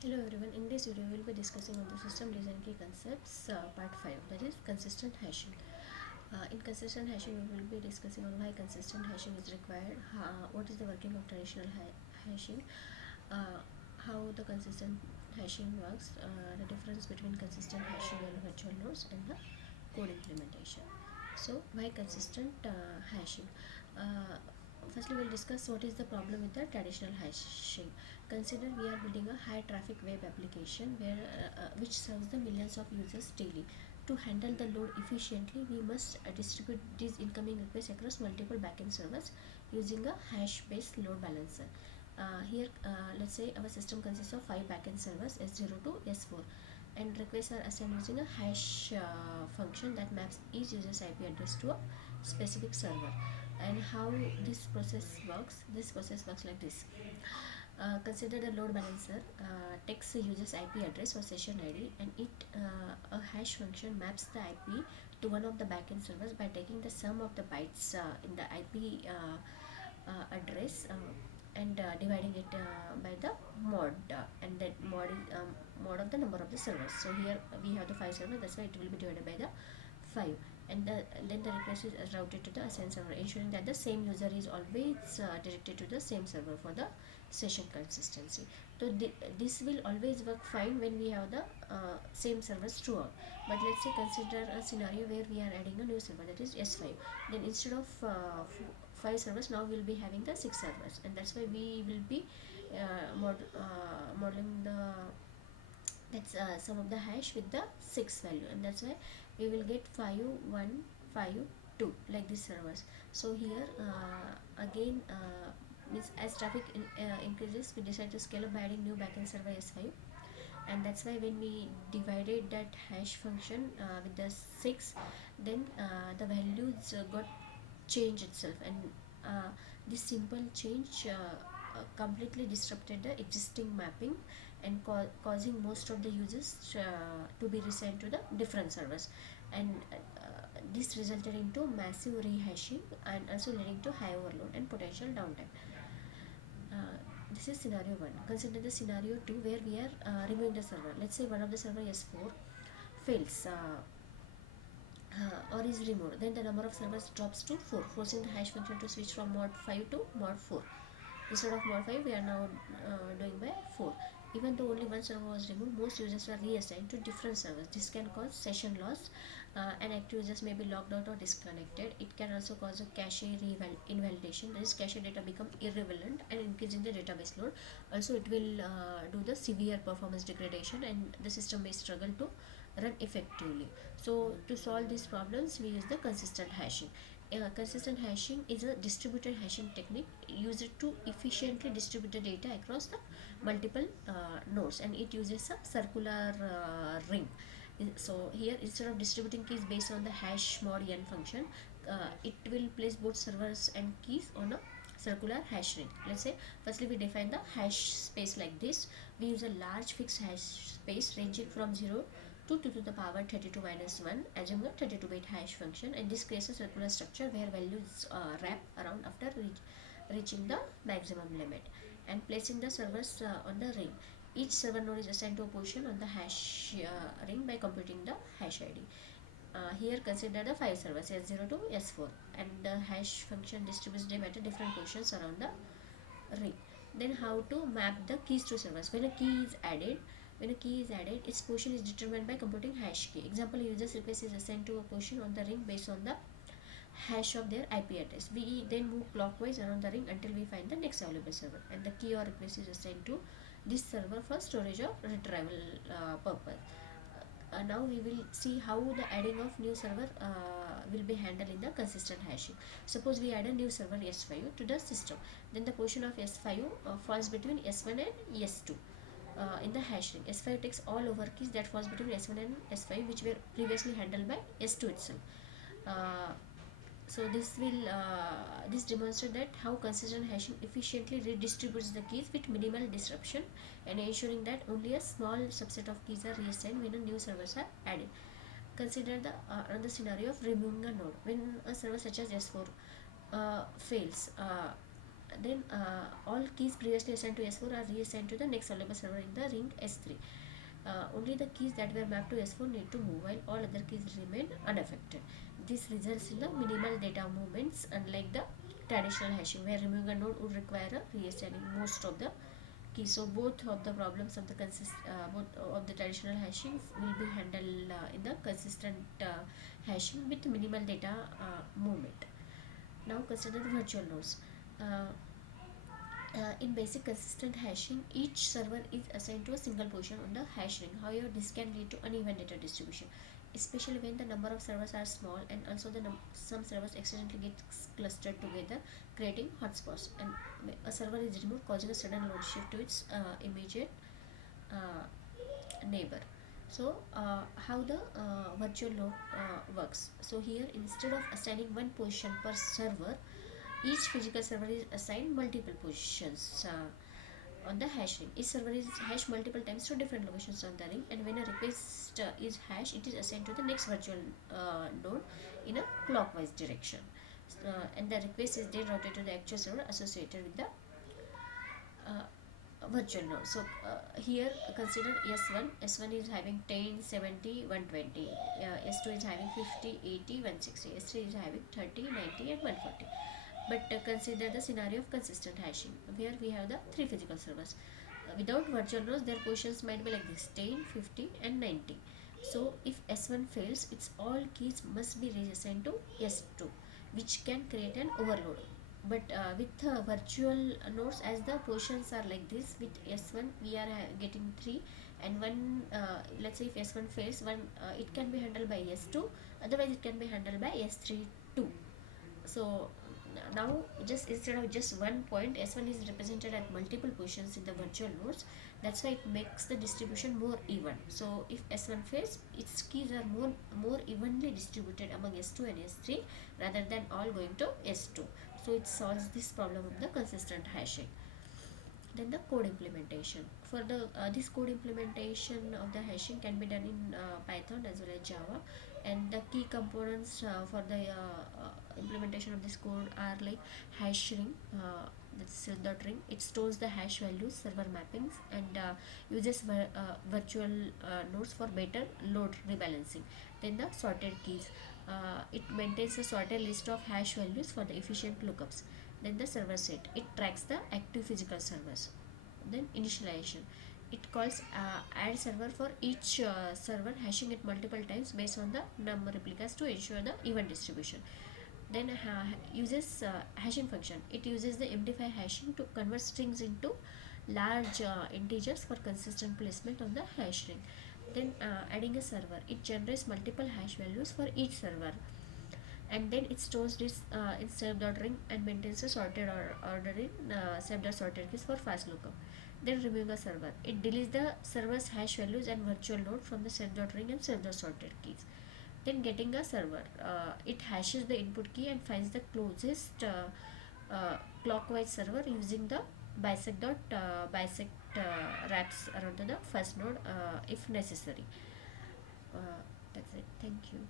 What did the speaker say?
Hello everyone, in this video we will be discussing on the system design key concepts part 5, that is consistent hashing. In consistent hashing we will be discussing on why consistent hashing is required, what is the working of traditional hashing, how the consistent hashing works, the difference between consistent hashing and virtual nodes, and the code implementation. So why consistent hashing? Uh, Firstly, we'll discuss what is the problem with the traditional hashing. Consider we are building a high traffic web application which serves the millions of users daily. To handle the load efficiently, we must distribute these incoming requests across multiple backend servers using a hash-based load balancer. Let's say our system consists of 5 backend servers S0 to S4, and requests are assigned using a hash function that maps each user's IP address to a specific server. And how this process works like this. Consider the load balancer takes a user's IP address or session ID, and a hash function maps the IP to one of the backend servers by taking the sum of the bytes in the IP address and dividing it by the mod, and that mod of the number of the servers. So here we have the 5 servers, that's why it will be divided by the 5, and then the request is routed to the assigned server, ensuring that the same user is always directed to the same server for the session consistency. So this will always work fine when we have the same servers throughout. But let's say consider a scenario where we are adding a new server, that is S5. Then instead of 5 servers, now we'll be having the 6 servers, and that's why we will be modeling the that's some of the hash with the 6 value, and that's why we will get 5 1 5 2 like these servers. So here again means as traffic increases, we decide to scale up by adding new backend server S5, and that's why when we divided that hash function with the 6, then the values got changed itself, and this simple change completely disrupted the existing mapping and causing most of the users to be resent to the different servers, and this resulted into massive rehashing and also leading to high overload and potential downtime. This is scenario 1. Consider the scenario 2 where we are removing the server. Let's say one of the server S4 fails or is removed, then the number of servers drops to 4, forcing the hash function to switch from mod 5 to mod 4. Instead of mod 5, we are now doing by 4. Even though only one server was removed, most users were reassigned to different servers. This can cause session loss, and active users may be logged out or disconnected. It can also cause a cache invalidation. That is, cache data become irrelevant and increasing the database load. Also, it will do the severe performance degradation, and the system may struggle to run effectively. So, to solve these problems, we use the consistent hashing. Consistent hashing is a distributed hashing technique used to efficiently distribute the data across the multiple nodes, and it uses a circular ring. So here, instead of distributing keys based on the hash mod n function, it will place both servers and keys on a circular hash ring. Let's say firstly we define the hash space like this. We use a large fixed hash space ranging from 0 to 2 to the power 32 minus 1, assuming a 32-bit hash function, and this creates a circular structure where values wrap around after reaching the maximum limit, and placing the servers on the ring. Each server node is assigned to a position on the hash ring by computing the hash ID. Here consider the 5 servers S0 to S4, and the hash function distributes them at different positions around the ring. Then how to map the keys to servers. When a key is added, its position is determined by computing hash key. Example, user's request is assigned to a position on the ring based on the hash of their IP address. We then move clockwise around the ring until we find the next available server, and the key or request is assigned to this server for storage or retrieval purpose. Now we will see how the adding of new server will be handled in the consistent hashing. Suppose we add a new server S5 to the system, then the position of S5 falls between S1 and S2 in the hash ring. S5 takes all over keys that falls between S1 and S5, which were previously handled by S2 itself. Uh, so this demonstrates that how consistent hashing efficiently redistributes the keys with minimal disruption, and ensuring that only a small subset of keys are reassigned when a new servers are added. Consider the another scenario of removing a node. When a server such as S4 fails, Then all keys previously assigned to S4 are reassigned to the next available server in the ring S3. Only the keys that were mapped to S4 need to move, while all other keys remain unaffected. This results in the minimal data movements, unlike the traditional hashing, where removing a node would require a reassigning most of the keys. So both of the problems of the both of the traditional hashing will be handled in the consistent hashing with minimal data movement. Now consider the virtual nodes. Uh, in basic consistent hashing, each server is assigned to a single position on the hash ring. However, this can lead to uneven data distribution, especially when the number of servers are small, and also some servers accidentally get clustered together, creating hotspots. And a server is removed, causing a sudden load shift to its immediate uh, neighbor. So, how the virtual node works? So here, instead of assigning one position per server, each physical server is assigned multiple positions on the hash ring. Each server is hashed multiple times to different locations on the ring, and when a request is hashed, it is assigned to the next virtual node in a clockwise direction. And the request is then routed to the actual server associated with the virtual node. So here consider S1. S1 is having 10, 70, 120. S2 is having 50, 80, 160. S3 is having 30, 90 and 140. But consider the scenario of consistent hashing, where we have the three physical servers. Without virtual nodes, their positions might be like this: 10, 50 and 90. So if S1 fails, its all keys must be reassigned to S2, which can create an overload. But with virtual nodes, as the positions are like this, with S1 we are getting 3, and one, let's say if S1 fails, one it can be handled by S2, otherwise it can be handled by S3 too. So now, just instead of just one point, S1 is represented at multiple positions in the virtual nodes. That's why it makes the distribution more even. So if S1 fails, its keys are more evenly distributed among S2 and S3, rather than all going to S2. So it solves this problem of the consistent hashing. Then the code implementation. For the this code implementation of the hashing can be done in Python as well as Java, and the key components for the implementation of this code are like hash ring, that's silk ring. It stores the hash values, server mappings, and uses virtual nodes for better load rebalancing. Then the sorted keys. It maintains a sorted list of hash values for the efficient lookups. Then the server set, it tracks the active physical servers. Then initialization, it calls add server for each server, hashing it multiple times based on the number replicas to ensure the even distribution. Then uses hashing function, it uses the MD5 hashing to convert strings into large integers for consistent placement on the hash ring. Then adding a server, it generates multiple hash values for each server, and then it stores this in self.ring and maintains a sorted order in self.sorted keys for fast lookup. Then removing a server, it deletes the server's hash values and virtual node from the self.ring and self.sorted keys. Then getting a server, it hashes the input key and finds the closest clockwise server using the bisect wraps around the first node if necessary. uh, that's it. Thank you.